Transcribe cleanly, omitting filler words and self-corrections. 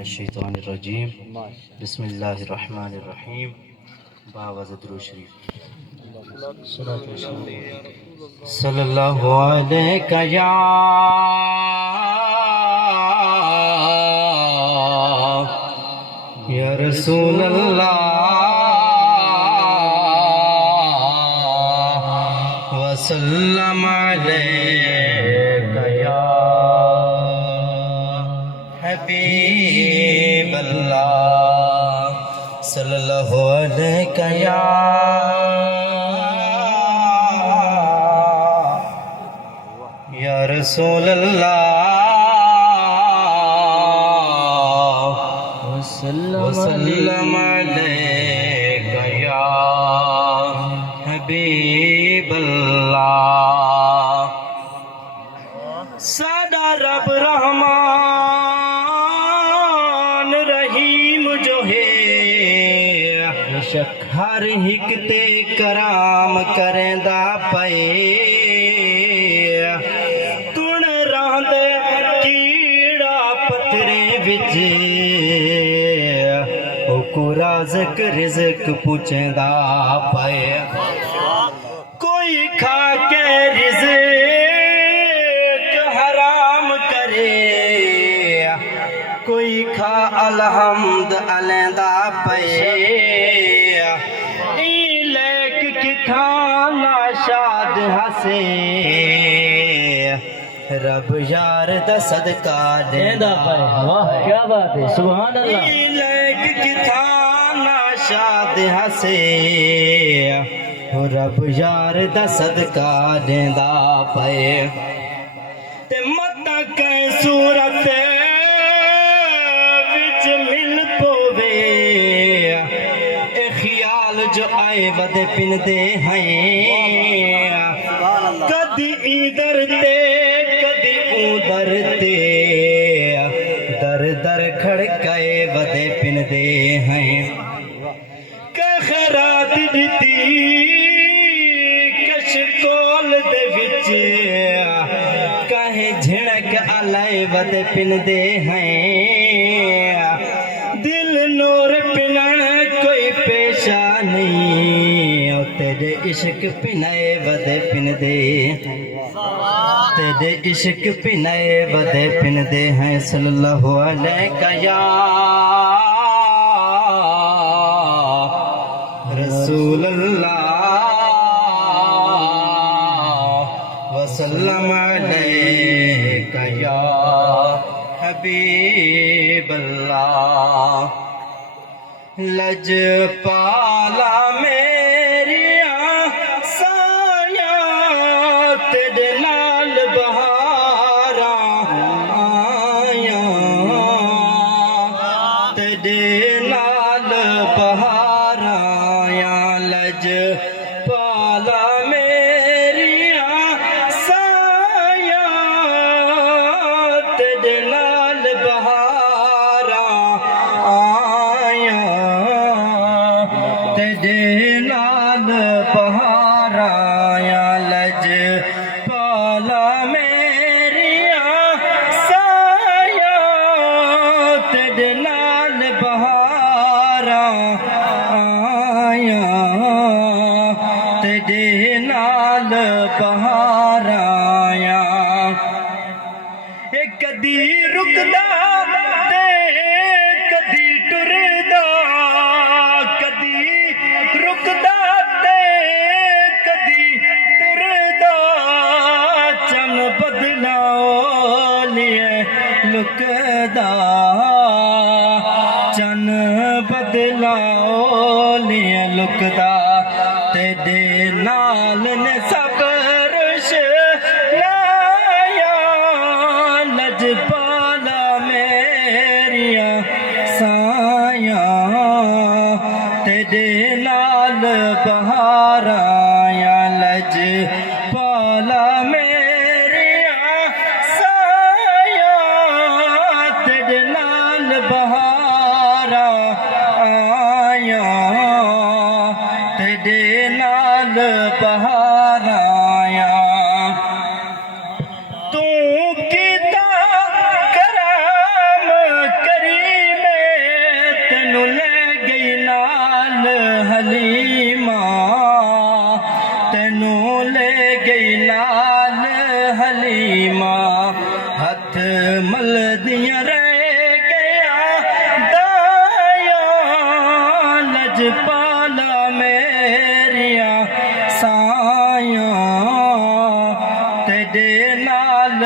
मिनश्शैतानिर्रजीम बिस्मिल्लाहिर्रहमानिर्रहीम बावज़ दुरूद शरीफ सल्लल्लाहु अलैका या रसूल अल्लाह वसल्लम अलैका या हबीब अल्लाह सल्लल्लाहु अलैका या रसूल अल्लाह वसल्लम अलैका या हबीब अल्लाह। सादा रब रहमान रहीम जो है हर हिक ते कराम करेंदा पे तुण रहंदे कीड़ा पत्थरे विच को राज़क रिज़्क पुछंदा पे कोई खा के रिज़्क हराम करे कोई खा अलहम्द अलैंदा पे लेक किथा नाशाद हसे रब यार दा सदका देंदा पे। वाह क्या बात है, सुभान अल्लाह। लेक किथा नाशाद हसे रब यार दा सदका देंदा पे ते मता कै सूरत विच मिल पोवे ए ख्याल जो आए वदे पिनदे हैं कदी इधर ते कदी उधर ते दर दर खड़काए वदे पिनदे हैं खैरात दिती कशकोल दे विच कहे झिणक अलाए वदे पिनदे हैं दिल नूर पिनण कोई पेशा नहीं तेरे इश्क पिनाए वदे पिनदे तेरे इश्क पिनाए वदे पिनदे हैं सल्लल्लाहु अलैका या रसूल अल्लाह वसल्लम अलैका या हबीब अल्लाह। लजपाला मेरिया साया तेरे नाल बहारा आया तेरे नाल बहारा लजपाला मेरिया साया तेरे नाल बहारा आया तेरे नाल बहारा आया लजपाला मेरिया साया तेरे नाल बहारा आया तेरे नाल बहारा आया कदी रुकदा ते कदी टुरदा कदी रुकदा ते कदी टुरदा चन बदलाओ लिए लुकदा चन बदलाओ लिए लुकदा तेरे नाल ने सबरश लाया लजपाला मेरिया साया तेरे नाल बहारा आया लजपाला मेरिया साया तेरे नाल बहारा आया तेरे नाल बहारा आया तू कीता कराम करीम मां हथ मलदियां रह गया दाया लजपाला मेरिया साया तेरे नाल